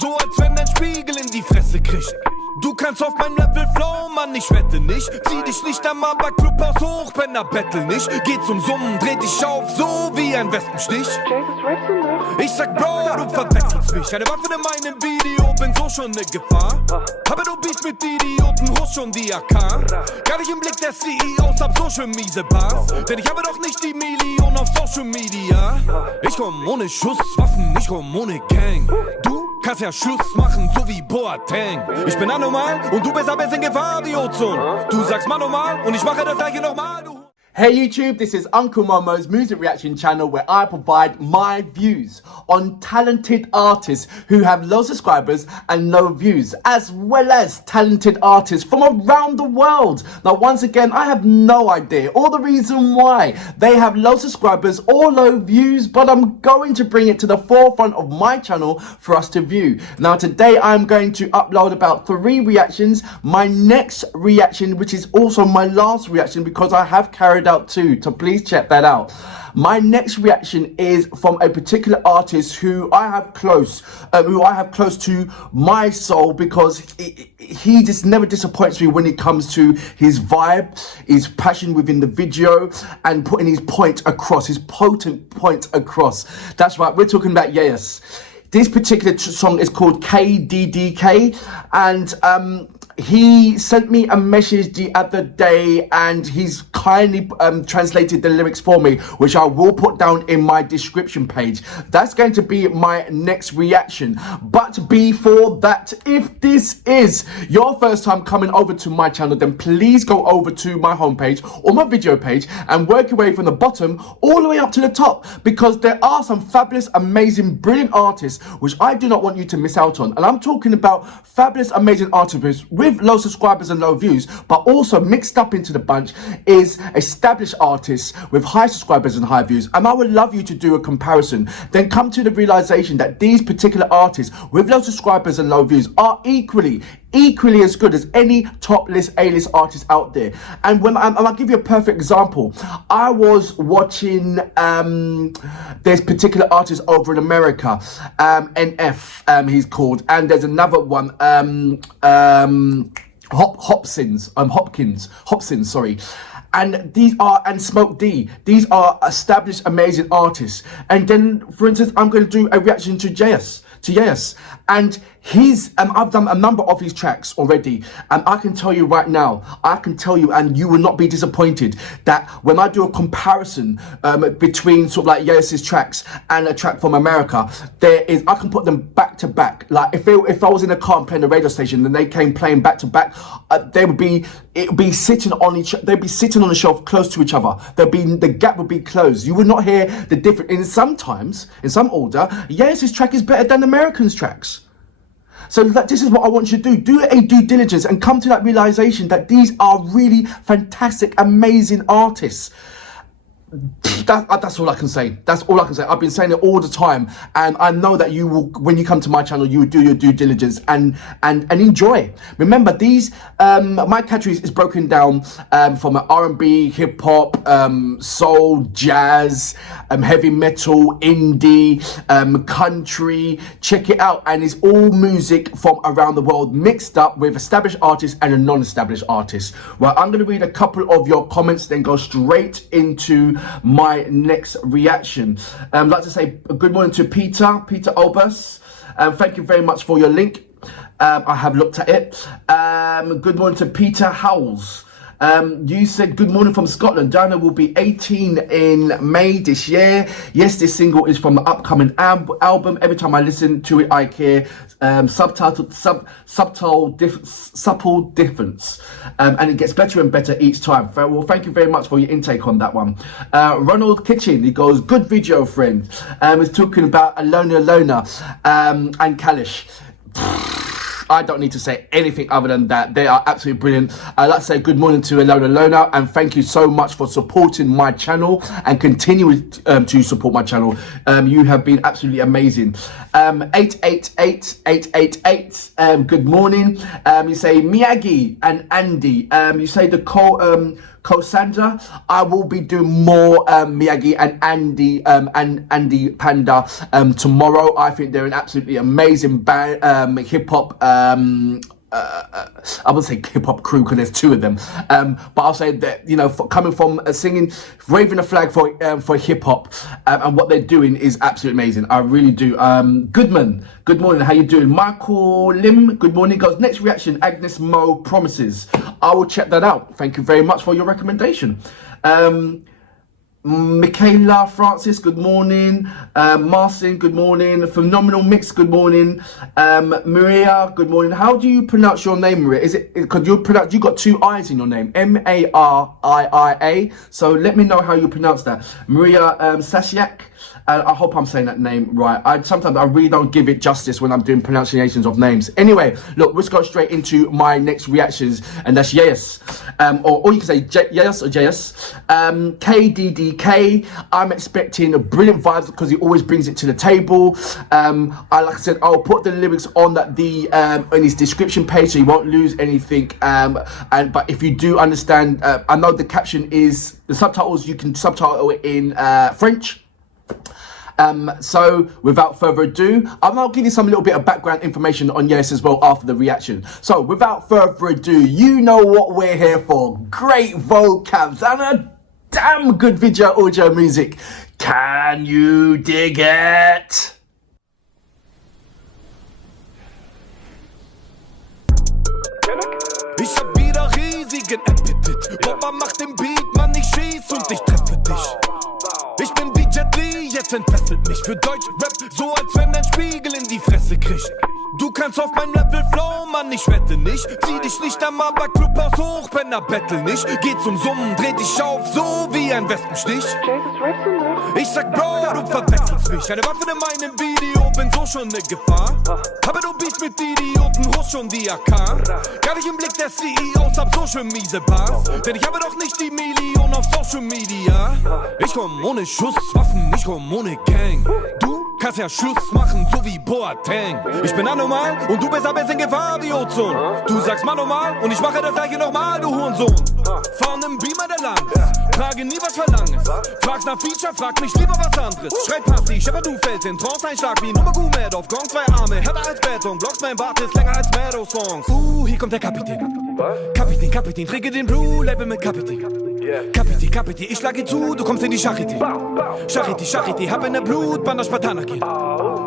So als wenn dein Spiegel in die Fresse kriegt. Du kannst auf meinem Level flow, Mann, ich wette nicht. Zieh dich nicht einmal bei Clubhouse hoch, Penner, bettel nicht. Geh zum Summen, dreh dich auf, so wie ein Wespenstich. Ich sag, Bro, du verwechselst mich. Eine Waffe in meinem Video, bin so schon ne Gefahr. Aber du Beef mit Idioten, rust schon die AK. Gar nicht im Blick der CEOs, hab so schön miese Bars. Denn ich habe doch nicht die Million auf Social Media. Ich komm ohne Schusswaffen, ich komm ohne Gang. Du kannst ja Schluss machen, so wie Boateng. Ich bin anormal und du bist aber in Gefahr, die Ozon. Du sagst mal normal und ich mache das gleiche nochmal, du. Hey YouTube, this is Uncle Momo's music reaction channel where I provide my views on talented artists who have low subscribers and low views, as well as talented artists from around the world. Now once again, I have no idea or the reason why they have low subscribers or low views, but I'm going to bring it to the forefront of my channel for us to view. Now today I'm going to upload about 3 reactions. My next reaction, which is also my last reaction because I have carried out 2, so please check that out. My next reaction is from a particular artist who I have close to my soul, because he just never disappoints me when it comes to his vibe, his passion within the video, and putting his point across, his potent point across. That's right, we're talking about Jaysus. This particular song is called KDDK, and he sent me a message the other day, and he's kindly translated the lyrics for me, which I will put down in my description page. That's going to be my next reaction. But before that, if this is your first time coming over to my channel, then please go over to my homepage or my video page and work your way from the bottom all the way up to the top, because there are some fabulous, amazing, brilliant artists which I do not want you to miss out on. And I'm talking about fabulous, amazing artists with low subscribers and low views, but also mixed up into the bunch is established artists with high subscribers and high views. And I would love you to do a comparison, then come to the realization that these particular artists with low subscribers and low views are equally as good as any top list A-list artist out there. And when I'll give you a perfect example. I was watching there's particular artist over in America, NF he's called, and there's another one, Hopkins, sorry. And these are, and Smoke D, these are established, amazing artists. And then, for instance, I'm going to do a reaction to Jaysus, and I've done a number of his tracks already, and I can tell you right now, and you will not be disappointed, that when I do a comparison between sort of like Jaysus's tracks and a track from America, I can put them back to back. Like if I was in a car and playing a radio station and they came playing back to back, it would be sitting on the shelf close to each other. The gap would be closed. You would not hear the difference. In some order, Jaysus's track is better than Americans' tracks. So this is what I want you to do. Do a due diligence and come to that realization that these are really fantastic, amazing artists. That's all I can say. That's all I can say. I've been saying it all the time, and I know that you will, when you come to my channel, you will do your due diligence and enjoy. Remember, these my categories is broken down from R&B, hip hop, soul, jazz, heavy metal, indie, country. Check it out, and it's all music from around the world mixed up with established artists and a non-established artist. Well, I'm going to read a couple of your comments, then go straight into my next reaction. I'd like to say good morning to Peter Obus. Thank you very much for your link. I have looked at it. Good morning to Peter Howells. You said good morning from Scotland. Diana will be 18 in May this year. Yes, this single is from the upcoming album. Every time I listen to it, I hear subtle difference, and it gets better and better each time. Well, thank you very much for your intake on that one. Ronald Kitchen, he goes, good video, friend. He's talking about Alona and Kalish. I don't need to say anything other than that. They are absolutely brilliant. I'd like to say good morning to Lona, and thank you so much for supporting my channel and continuing to support my channel. You have been absolutely amazing. 888, good morning. You say Miyagi and Andy. You say the co-Sandra. I will be doing more Miyagi and Andy Andy Panda tomorrow. I think they're an absolutely amazing band, hip-hop I would say hip-hop crew because there's two of them, but I'll say that, you know, coming from singing, waving a flag for hip-hop, and what they're doing is absolutely amazing. I really do. Goodman, good morning, how you doing? Michael Lim, good morning. Goes, next reaction, Agnes Mo Promises. I will check that out. Thank you very much for your recommendation. Michaela Francis, good morning. Marcin, good morning. Phenomenal Mix, good morning. Maria, good morning. How do you pronounce your name, Maria? Is it because you got two I's in your name, Mariia? So let me know how you pronounce that, Maria Sasiak. I hope I'm saying that name right. Sometimes I really don't give it justice when I'm doing pronunciations of names. Anyway, look, let's go straight into my next reactions, and that's Jaysus. Or you can say Jaysus or Jaysus. KDDK. I'm expecting a brilliant vibes because he always brings it to the table. Like I said, I'll put the lyrics on in his description page so you won't lose anything. But if you do understand, I know the caption is the subtitles. You can subtitle it in French. So without further ado, I'll give you some little bit of background information on Yes as well after the reaction. So without further ado, you know what we're here for. Great vocabs and a damn good video audio music. Can you dig it? Ich hab wieder riesigen Appetit. Wowa macht den Beat, Mann, ich schieß und ich treffe dich. Ich bin wie Jet Li, jetzt entfesselt mich. Für Deutsch Rap, so als wenn ein Spiegel in die Fresse kriegt. Du kannst auf meinem Level flow, Mann, ich wette nicht. Zieh dich nicht einmal bei Clubhouse hoch, Penner, bettel nicht. Geh zum Summen, dreh dich auf, so wie ein Wespenstich. Ich sag, Bro, du verwechselst mich. Eine Waffe in meinem Video, bin so schon ne Gefahr. Aber du Beef mit Idioten, holst schon die AK. Gar nicht im Blick der CEOs, hab so schön miese Bars. Denn ich habe doch nicht die Million auf Social Media. Ich komm ohne Schusswaffen, ich komm ohne Gang. Du kannst ja Schluss machen, so wie Boateng. Ich bin anormal und du bist aber in Gefahr wie Ozon. Du sagst mal normal und ich mache das gleiche nochmal, du Hurensohn. Fahr nem Beamer der Landes, trage nie was Verlanges. Fragst nach Feature, frag mich lieber was anderes. Schreib passiv, aber du fällst in Trance, ein Schlag wie Nummer Gumed auf Gong, zwei Arme, härter als Beton. Blockst mein Bart ist länger als Meadow-Songs. Hier kommt der Kapitän. Kapitän, träge den Blue Label mit Kapitän. Kapitän, ich schlage zu, du kommst in die Charité. Charité, hab in der Blutbahn Spartaner gehen.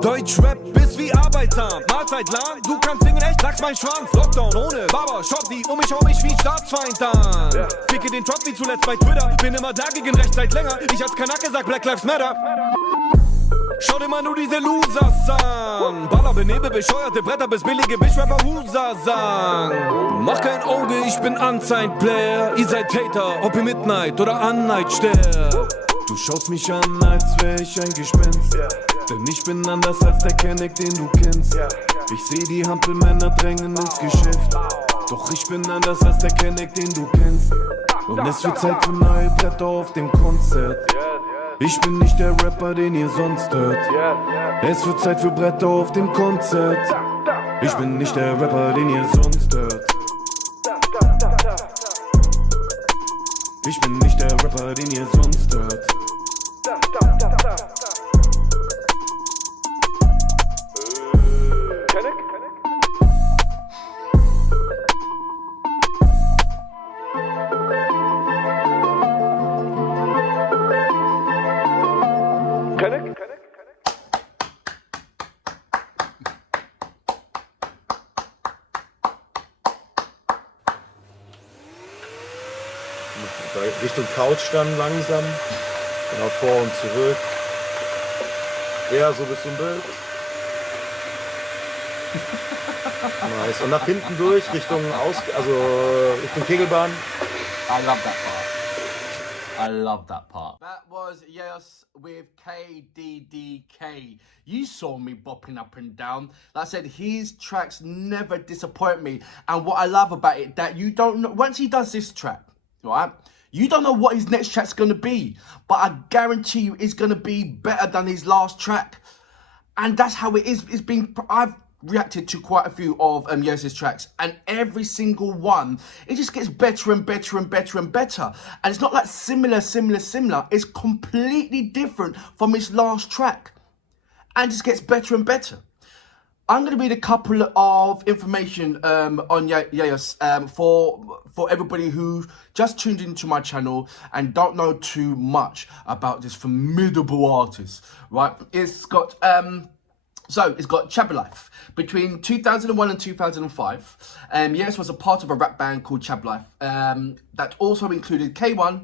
Deutschrap ist wie arbeitsam, Mahlzeit lang, du kannst singen, echt, sag's mein Schwanz. Lockdown ohne Baba, Shop die um mich, hau mich wie Staatsfeind an. Ficke den Trot wie zuletzt bei Twitter, bin immer da gegen rechts seit länger. Ich als Kanake sag Black Lives Matter. Schau dir mal nur diese Losers an. Baller, benebel, bescheuerte Bretter bis billige Bischrapper Husa-Sang. Mach kein Auge, ich bin Unsigned Player. Ihr seid Hater, ob ihr Midnight oder Unnight sterbt. Du schaust mich an, als wär ich ein Gespenst. Denn ich bin anders als der Kenneck, den du kennst. Ich seh die Hampelmänner drängen ins Geschäft. Doch ich bin anders als der Kenneck, den du kennst. Und es wird Zeit für neue Bretter auf dem Konzert. Ich bin nicht der Rapper, den ihr sonst hört. Es wird Zeit für Bretter auf dem Konzert. Ich bin nicht der Rapper, den ihr sonst hört. Ich bin nicht der Rapper, den ihr sonst hört. Richtung Couch dann langsam, genau vor und zurück. Ja, so bis zum Bild. Nice. Und nach hinten durch, Richtung Kegelbahn. I love that part. I love that part. That was Yes with KDDK. You saw me bopping up and down. Like I said, his tracks never disappoint me. And what I love about it, that you don't know, once he does this track, right? You don't know what his next track's gonna be, but I guarantee you it's gonna be better than his last track. And that's how it is. reacted to quite a few of Jaysus tracks, and every single one, it just gets better and better and better and better. And it's not like similar. It's completely different from his last track, and just gets better and better. I'm going to read a couple of information on Jaysus for everybody who just tuned into my channel and don't know too much about this formidable artist, right? It's got it's got Chabba Life. Between 2001 and 2005, Jaysus was a part of a rap band called Chabba Life that also included K1,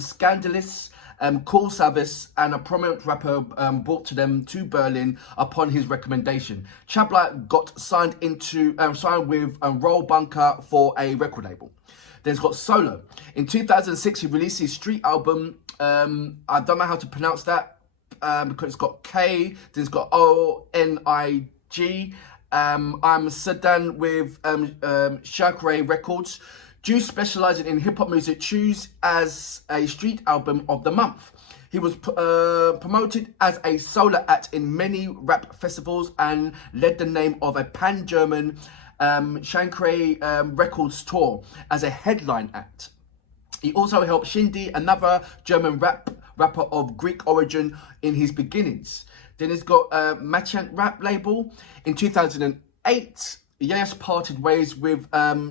Scandalous, Cool Savas, and a prominent rapper brought to them to Berlin upon his recommendation. Chabba Life got signed with Roll Bunker for a record label. Then it's got Solo. In 2006, he released his street album. I don't know how to pronounce that because it's got K, then it's got ONIG. I'm Sedan with Massaker Records. Juice, specialising in hip-hop music, choose as a street album of the month. He was promoted as a solo act in many rap festivals and led the name of a pan-German Massaker Records tour as a headline act. He also helped Shindy, another German rapper of Greek origin, in his beginnings. Then he's got a Merchant rap label. In 2008, Jaysus parted ways with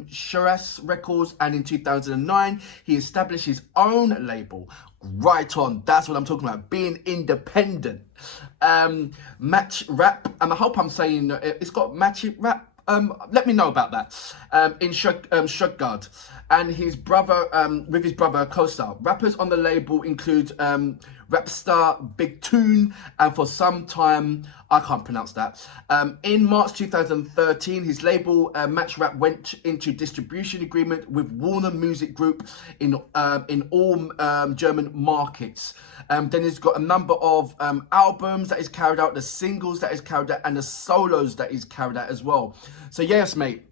Shiraz Records, and in 2009 he established his own label. Right on, that's what I'm talking about, being independent. Match Rap, and I hope I'm saying it's got Match Rap. Let me know about that. In Stuttgart, and his brother, with his brother co-star. Rappers on the label include Rapstar, Big Tune, and for some time, I can't pronounce that. In March 2013, his label Match Rap went into distribution agreement with Warner Music Group in all German markets. Then he's got a number of albums that he's carried out, the singles that he's carried out, and the solos that he's carried out as well. So yes, mate.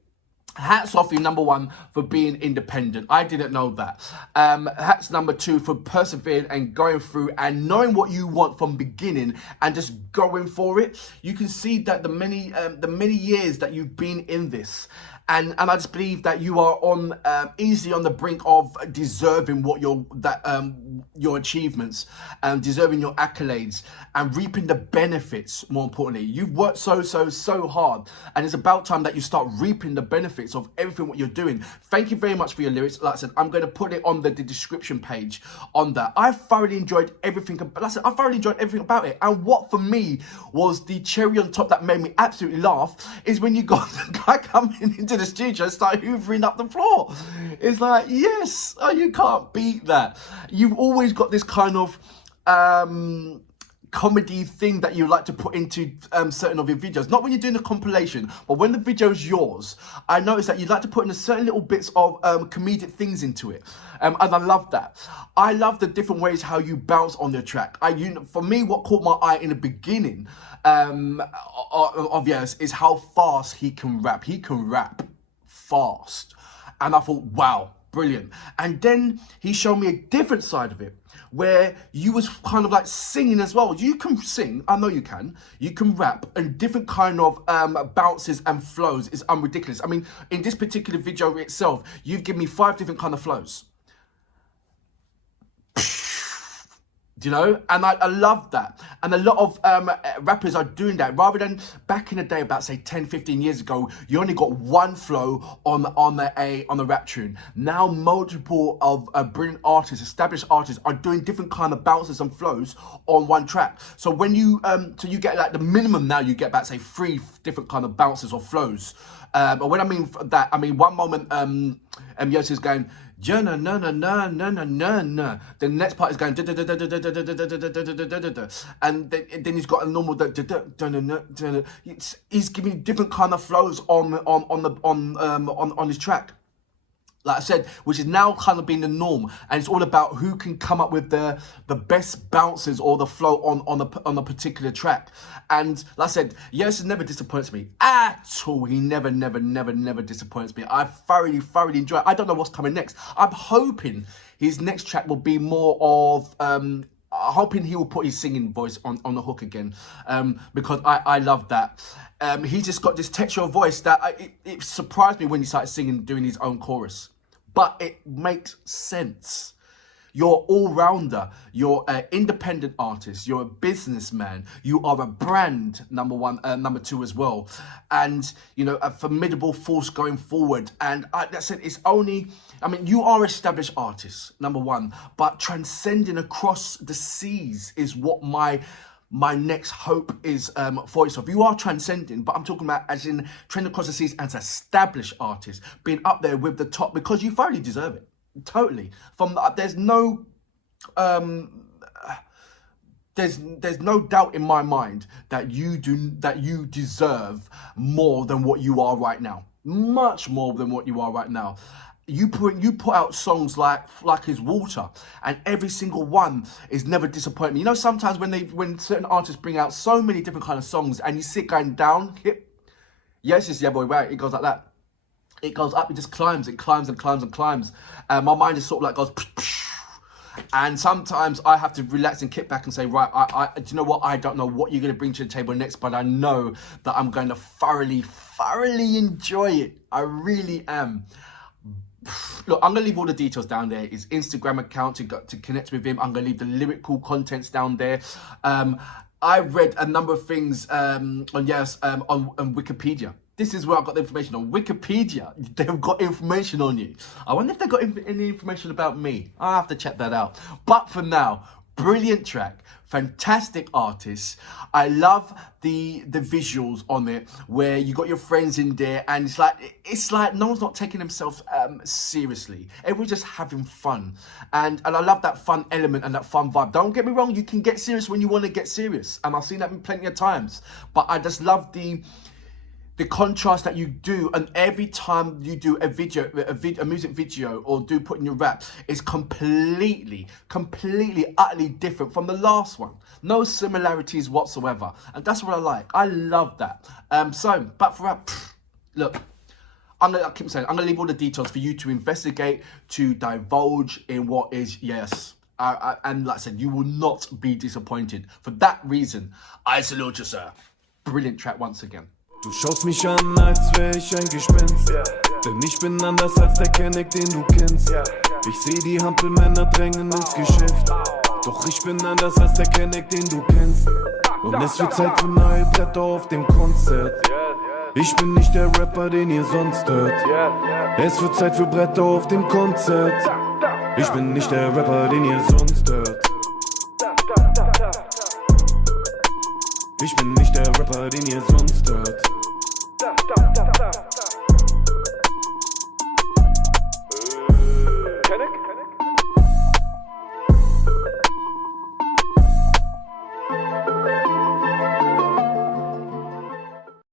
Hats off you, number one, for being independent. I didn't know that. Hats number two for persevering and going through and knowing what you want from beginning and just going for it. You can see that the many years that you've been in this. And I just believe that you are on easily on the brink of deserving what your achievements, deserving your accolades, and reaping the benefits. More importantly, you've worked so hard, and it's about time that you start reaping the benefits of everything what you're doing. Thank you very much for your lyrics. Like I said, I'm going to put it on the description page on that. I thoroughly enjoyed everything. Like I said, I thoroughly enjoyed everything about it. And what for me was the cherry on top that made me absolutely laugh is when you got the guy coming into the studio and start hoovering up the floor. It's like, yes, oh, you can't beat that. You've always got this kind of comedy thing that you like to put into certain of your videos. Not when you're doing a compilation, but when the video is yours, I noticed that you like to put in a certain little bits of comedic things into it. And I love that. I love the different ways how you bounce on the track. For me, what caught my eye in the beginning of Jaysus is how fast he can rap. He can rap fast. And I thought, wow, brilliant. And then he showed me a different side of it, where you was kind of like singing as well. You can sing, I know you can rap, and different kind of bounces and flows is unridiculous. I mean, in this particular video itself, you've given me 5 different kind of flows. You know, and I love that. And a lot of rappers are doing that. Rather than back in the day, about say 10-15 years ago, you only got one flow on the rap tune. Now multiple of brilliant artists, established artists, are doing different kind of bounces and flows on one track. So when you you get like the minimum now, you get about say 3 different kind of bounces or flows. But when I mean that, I mean one moment Jaysus is going ja na na na na na na na na. The next part is going da da da da da da da da da da da da, and then he's got a normal da da da da da. He's giving different kind of flows on his track. Like I said, which is now kind of being the norm, and it's all about who can come up with the best bounces or the flow on a particular track. And like I said, Jaysus never disappoints me at all. He never disappoints me. I thoroughly enjoy it. I don't know what's coming next. I'm hoping his next track will be more of hoping he will put his singing voice on the hook again, because I love that. He's just got this textural voice that it surprised me when he started singing, doing his own chorus. But it makes sense. You're all-rounder, you're an independent artist, you're a businessman, you are a brand, number one, number two as well. And, you know, a formidable force going forward. And that's it, it's only, I mean, you are established artists, number one, but transcending across the seas is what my next hope is for yourself. You are transcending, but I'm talking about as in trending across the seas as established artists, being up there with the top, because you thoroughly deserve it. Totally. There's no doubt in my mind that you deserve more than what you are right now. Much more than what you are right now. You put out songs like his Water, and every single one is never disappointing. You know, sometimes when certain artists bring out so many different kind of songs and you see it going down, yes, it's yeah boy, right, it goes like that. It goes up, it just climbs, it climbs and climbs and climbs. My mind just sort of like goes, and sometimes I have to relax and kick back and say, right, do you know what? I don't know what you're going to bring to the table next, but I know that I'm going to thoroughly enjoy it. I really am. Look, I'm going to leave all the details down there. His Instagram account to connect with him. I'm going to leave the lyrical contents down there. I read a number of things on Wikipedia. This is where I got the information on Wikipedia. They've got information on you. I wonder if they've got any information about me. I'll have to check that out. But for now, brilliant track, fantastic artist. I love the visuals on it, where you got your friends in there, and it's like no one's not taking themselves seriously. Everyone's just having fun, and I love that fun element and that fun vibe. Don't get me wrong, you can get serious when you want to get serious, and I've seen that plenty of times. But I just love the contrast that you do, and every time you do a music video or do put in your rap, is completely, utterly different from the last one. No similarities whatsoever, and that's what I like. I love that. But for rap, look, I'm gonna leave all the details for you to investigate, to divulge in what is, yes. And like I said, you will not be disappointed. For that reason, I salute you, sir. Brilliant track once again. Du schaust mich an, als wär ich ein Gespenst, denn ich bin anders als der Kenneck, den du kennst. Ich seh die Hampelmänner drängen ins Geschäft, doch ich bin anders als der Kenneck, den du kennst. Und es wird Zeit für neue Bretter auf dem Konzert. Ich bin nicht der Rapper, den ihr sonst hört. Es wird Zeit für Bretter auf dem Konzert. Ich bin nicht der Rapper, den ihr sonst hört. Ich bin nicht der Rapper, den ihr sonst hört.